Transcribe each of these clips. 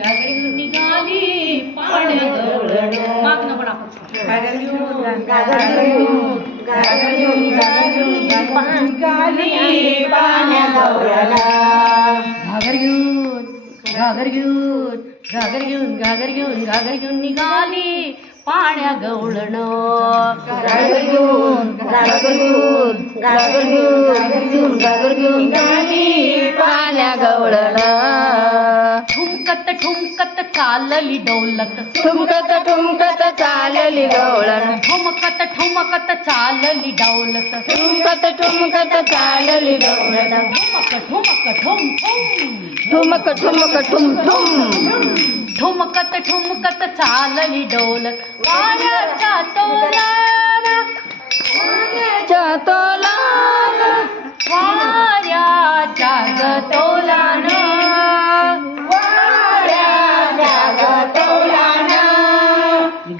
घागर घेऊन निघाली पाण्या गवळण माग नको टाकू. घागर घेऊन घागर घेऊन घागर घेऊन घागर घेऊन निघाली पाण्या गवळण. घागर घेऊन घागर घेऊन घागर घेऊन घागर घेऊन घागर घेऊन निघाली पाण्या गवळण. घागर घेऊन घागर घेऊन घागर घेऊन घागर घेऊन घागर घेऊन निघाली पाण्या गवळण. ठुमकत ठुमकत चालली डौलत ठुमकत ठुमकत चालली गवळण. ठुमकत ठुमकत चालली डौलत ठुमकत ठुमकत चालली गवळण. ठुमक ठुमक ठुम ठुम ठुमक ठुमक ठुम ठुम ठुमकत ठुमकत चालली डौलत. वाऱ्याच्या तोलान वाऱ्याच्या तोलान वाऱ्याच्या तोलान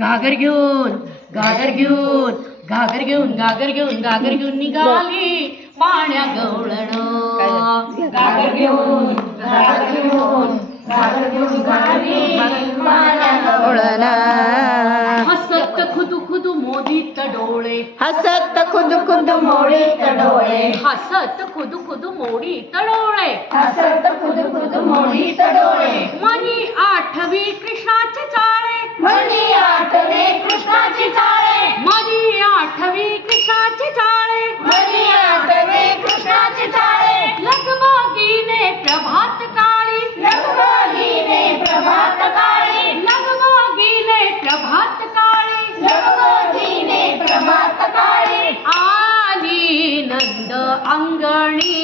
घागर घेऊन घागर घेऊन घागर घेऊन घागर घेऊन घागर घेऊन निघाली पाण्या गवळण. घागर घेऊन घागर घेऊन घागर घेऊन निघाली पाण्या गवळण. हसत खुदू खुदू मोदीत डोळे हसत खुद खुद मोडीत डोळे. हसत खुदू खुदू मोडीत डोळे हसत खुद खुद मोडीत डोळे. मनी आठवी कृष्णाचे चाळे मनी आठवे कृष्णाची चाळे. मनी आठवी कृष्णाचे चाळे मनी आठवे कृष्णाची चाळे. लगबगीने प्रभात काळी लगबगीने प्रभात काळी. लगबगीने प्रभात काळी लगबगीने प्रभात काळी. आली नंद अंगणी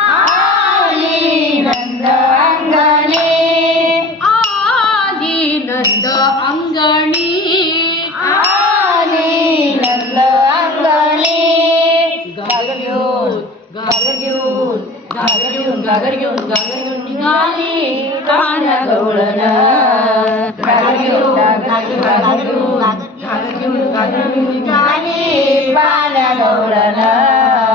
आली नंद अंगणी. आली नंद अंगणी आली नंद अंगणी. घागर घेऊन घागर घेऊन घागर घेऊन घागर घेऊन घागर घेऊन निघाली पाण्या गवळण. घागर घेऊन घागर घेऊन घागर घेऊन घागर घेऊन निघाली पाण्या गवळण.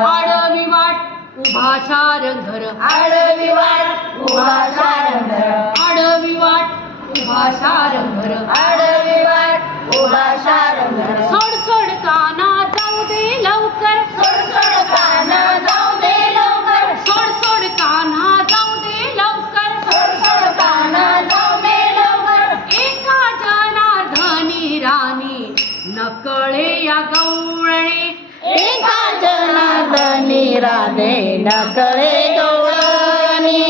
आडवी वाट उभा शारंघर आडवी वाट उभा सारंगर. आडवी वाट उभा शारंघर आडवी वाट उभा सारंगर. सोड सोड काना जाऊ दे लवकर सोड सोड काना जाऊ दे लवकर. सोड सोड कान्हा जाऊ दे लवकर सोड सोड काना जाऊ दे लवकर. एका जनार्दनी राणी नकळे या गवळणे एका जनार्दनी राधे नकळे गवळणी.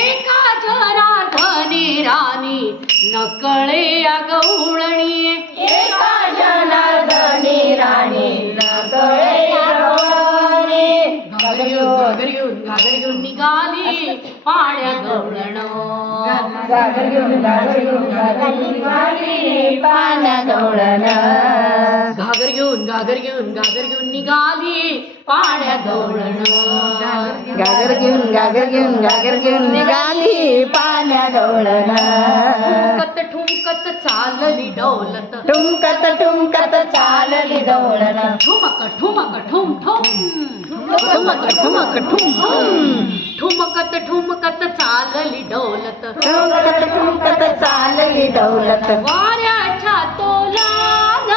एका जनार्दनी राणी नकळे या गवळणी एका जनार्दनी राणी नकळे गवळणी. घागर घेऊन घागर घेऊन निघाली पाण्या गवळण. घागर घेऊन घागर घेऊन घागर घेऊन निघाली पाण्या गवळण. घागर घेऊन घागर घेऊन घागर घेऊन निघाली पाण्या गवळण. घागर घेऊन घागर घेऊन घागर घेऊन निघाली पाण्या गवळण. ठुमकत ठुमकत चालली डौलत ठुमकत ठुमकत चालली गवळण. ठुमक ठुमक ठुम ठुम ठुमक ठुमक ठुम ठुम. ठुमकत ठुमकत चालली डौलत. ठुमकत ठुमकत चालली दौलत. वाऱ्याच्या तोलान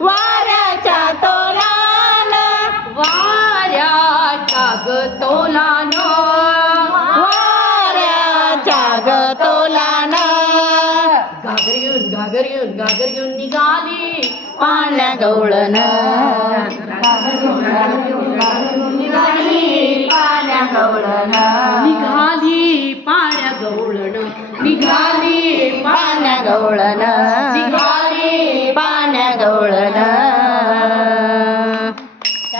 वाऱ्याच्या तोलान वाऱ्याच्या तोलान वाऱ्याच्या तोलान. घागर घेऊन घागर घेऊन घागर घेऊन निघाली पाण्या गवळण. घागर घेऊन घागर घेऊन घागर घेऊन निघाली पाण्या गवळण. निघाली पाण्या गवळण निघाली पाण्या गवळण.